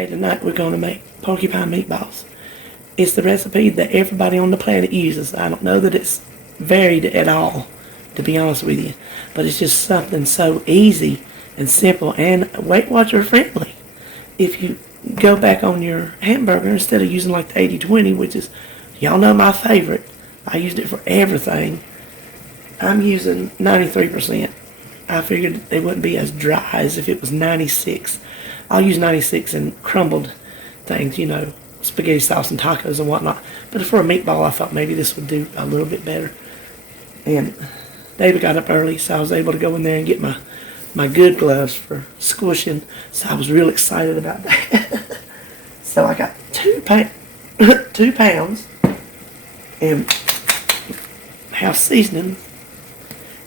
Okay, tonight we're going to make porcupine meatballs. It's the recipe that everybody on the planet uses. I don't know that it's varied at all, to be honest with you. But it's just something so easy and simple and Weight Watcher friendly. If you go back on your hamburger, instead of using like the 80-20, which is, y'all know my favorite, I used it for everything, I'm using 93%. I figured it wouldn't be as dry as if it was 96. I'll use 96 in crumbled things, you know, spaghetti sauce and tacos and whatnot. But for a meatball, I thought maybe this would do a little bit better. And David got up early, so I was able to go in there and get my good gloves for squishing. So I was real excited about that. So I got 2 pounds and house seasoning.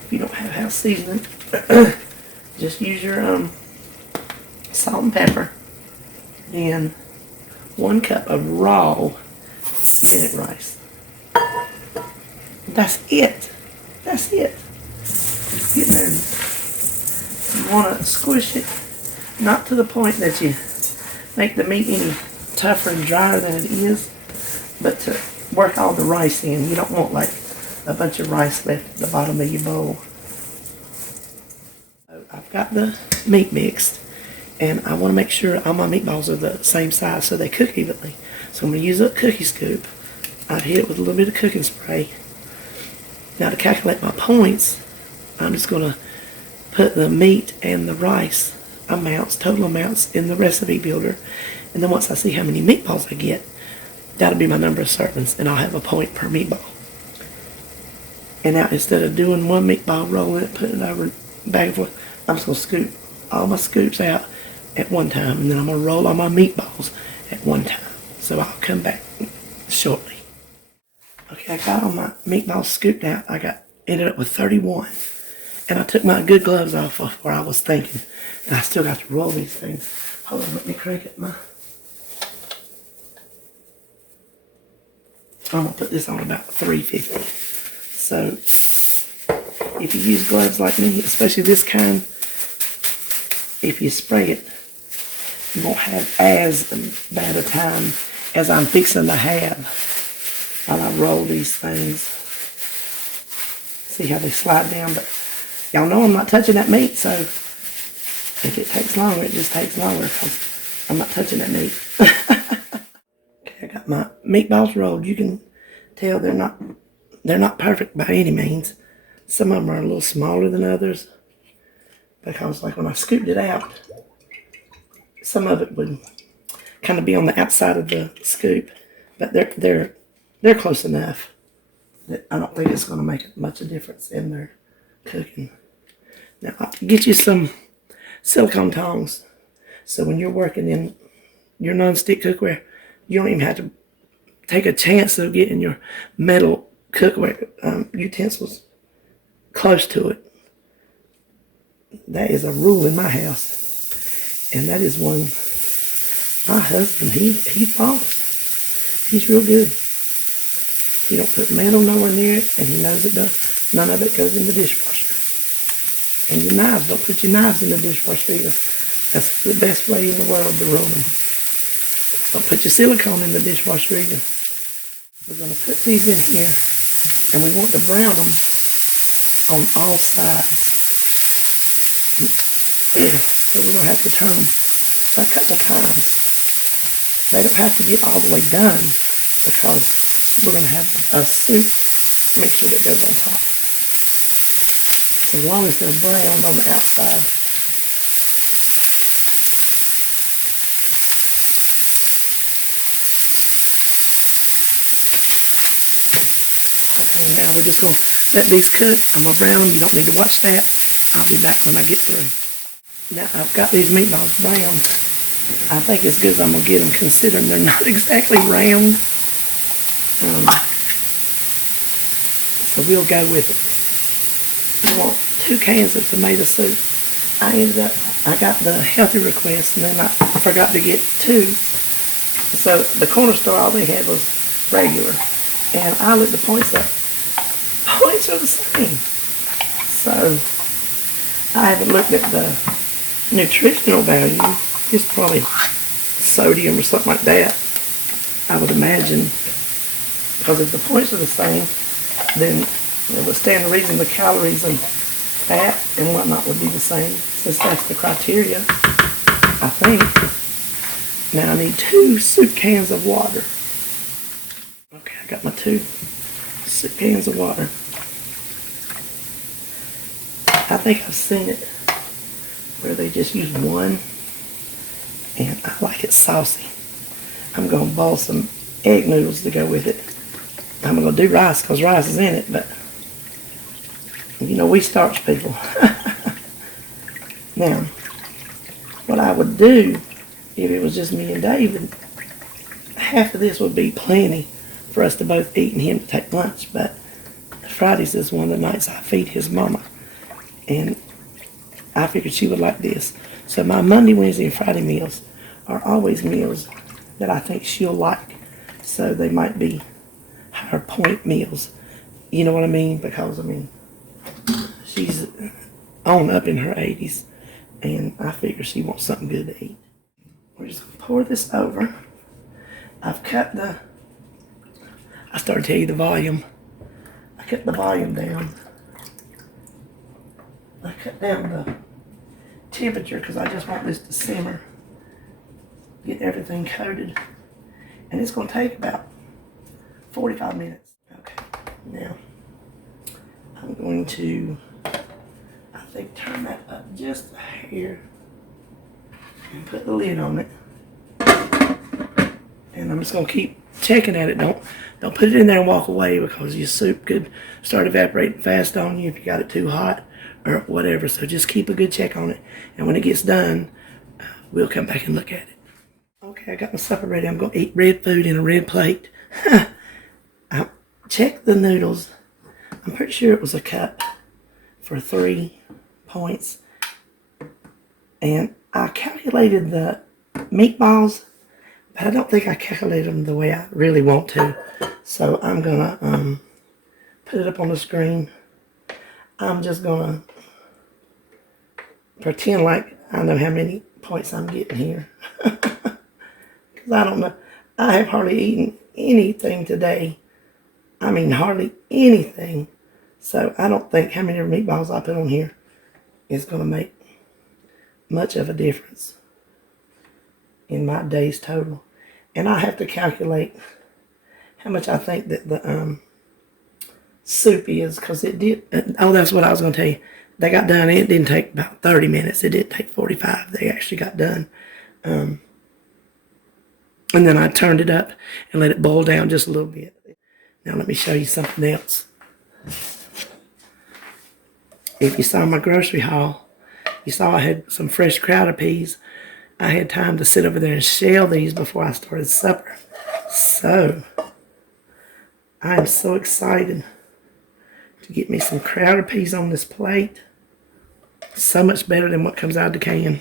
If you don't have house seasoning, just use your salt and pepper, and 1 cup of raw minute rice. That's it. That's it. Get there. You want to squish it, not to the point that you make the meat any tougher and drier than it is, but to work all the rice in. You don't want like a bunch of rice left at the bottom of your bowl. So I've got the meat mixed, and I want to make sure all my meatballs are the same size so they cook evenly. So I'm going to use a cookie scoop. I hit it with a little bit of cooking spray. Now to calculate my points, I'm just going to put the meat and the rice amounts, total amounts, in the recipe builder. And then once I see how many meatballs I get, that'll be my number of servings, and I'll have a point per meatball. And now instead of doing one meatball, rolling it, putting it over back and forth, I'm just going to scoop all my scoops out at one time, and then I'm going to roll all my meatballs at one time. So I'll come back shortly. Okay, I got all my meatballs scooped out. Ended up with 31. And I took my good gloves off before I was thinking. And I still got to roll these things. Hold on, let me crank it. I'm going to put this on about 350. So if you use gloves like me, especially this kind, if you spray it, you won't have as bad a time as I'm fixing to have while I roll these things. See how they slide down? But y'all know I'm not touching that meat, so if it takes longer, it just takes longer because I'm not touching that meat. Okay, I got my meatballs rolled. You can tell they're not perfect by any means. Some of them are a little smaller than others because, like, when I scooped it out, some of it would kind of be on the outside of the scoop, but they're close enough that I don't think it's going to make much of a difference in their cooking. Now, I'll get you some silicone tongs, so when you're working in your non-stick cookware, you don't even have to take a chance of getting your metal cookware utensils close to it. That is a rule in my house, and that is one my husband, he follows. He's real good. He don't put metal nowhere near it, and he knows it does. None of it goes in the dishwasher. And your knives, don't put your knives in the dishwasher either. That's the best way in the world to ruin them. Don't put your silicone in the dishwasher either. We're going to put these in here, and we want to brown them on all sides. So we're going to have to turn them a couple times. They don't have to get all the way done because we're going to have a soup mixture that goes on top. As long as they're browned on the outside. Okay, now we're just going to let these cook. I'm going to brown them. You don't need to watch that. I'll be back when I get through. Now I've got these meatballs browned. I think as good as I'm going to get them, considering they're not exactly round. So we'll go with it. We want 2 cans of tomato soup. I got the healthy request, and then I forgot to get 2. So the corner store, all they had was regular. And I looked the points up. Points are the same. So I haven't looked at the nutritional value. It's probably sodium or something like that, I would imagine. Because if the points are the same, then it would stand to reason the calories and fat and whatnot would be the same, since that's the criteria, I think. Now I need 2 soup cans of water. Okay, I got my 2 soup cans of water. I think I've seen it where they just use 1, and I like it saucy. I'm going to boil some egg noodles to go with it. I'm going to do rice because rice is in it, but you know, we starch people. Now, what I would do if it was just me and David, half of this would be plenty for us to both eat and him to take lunch, but Fridays is one of the nights I feed his mama, and I figured she would like this. So my Monday, Wednesday, and Friday meals are always meals that I think she'll like. So they might be higher point meals. You know what I mean? Because, I mean, she's on up in her 80s, and I figure she wants something good to eat. We're just going to pour this over. I've cut the, I started to tell you the volume. I cut the volume down. I cut down the temperature because I just want this to simmer, get everything coated, and it's going to take about 45 minutes. Okay, now I'm going to, I think, turn that up just a hair and put the lid on it, and I'm just going to keep checking at it. Don't put it in there and walk away, because your soup could start evaporating fast on you if you got it too hot or whatever. So just keep a good check on it, and when it gets done, we'll come back and look at it. Okay, I got my supper ready. I'm going to eat red food in a red plate. I checked the noodles. I'm pretty sure it was a cup for 3 points, and I calculated the meatballs, but I don't think I calculated them the way I really want to. So I'm gonna put it up on the screen. I'm just gonna pretend like I know how many points I'm getting here. Because I don't know. I have hardly eaten anything today. I mean, hardly anything. So I don't think how many meatballs I put on here is going to make much of a difference in my day's total. And I have to calculate how much I think that the soup is, because it did, oh, that's what I was going to tell you. They got done, and it didn't take about 30 minutes. It did take 45. They actually got done. And then I turned it up and let it boil down just a little bit. Now let me show you something else. If you saw my grocery haul, you saw I had some fresh crowder peas. I had time to sit over there and shell these before I started supper. So, I am so excited to get me some crowder peas on this plate. So much better than what comes out of the can.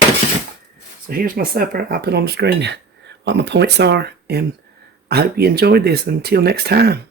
So here's my supper. I'll put on the screen what my points are, and I hope you enjoyed this. Until next time.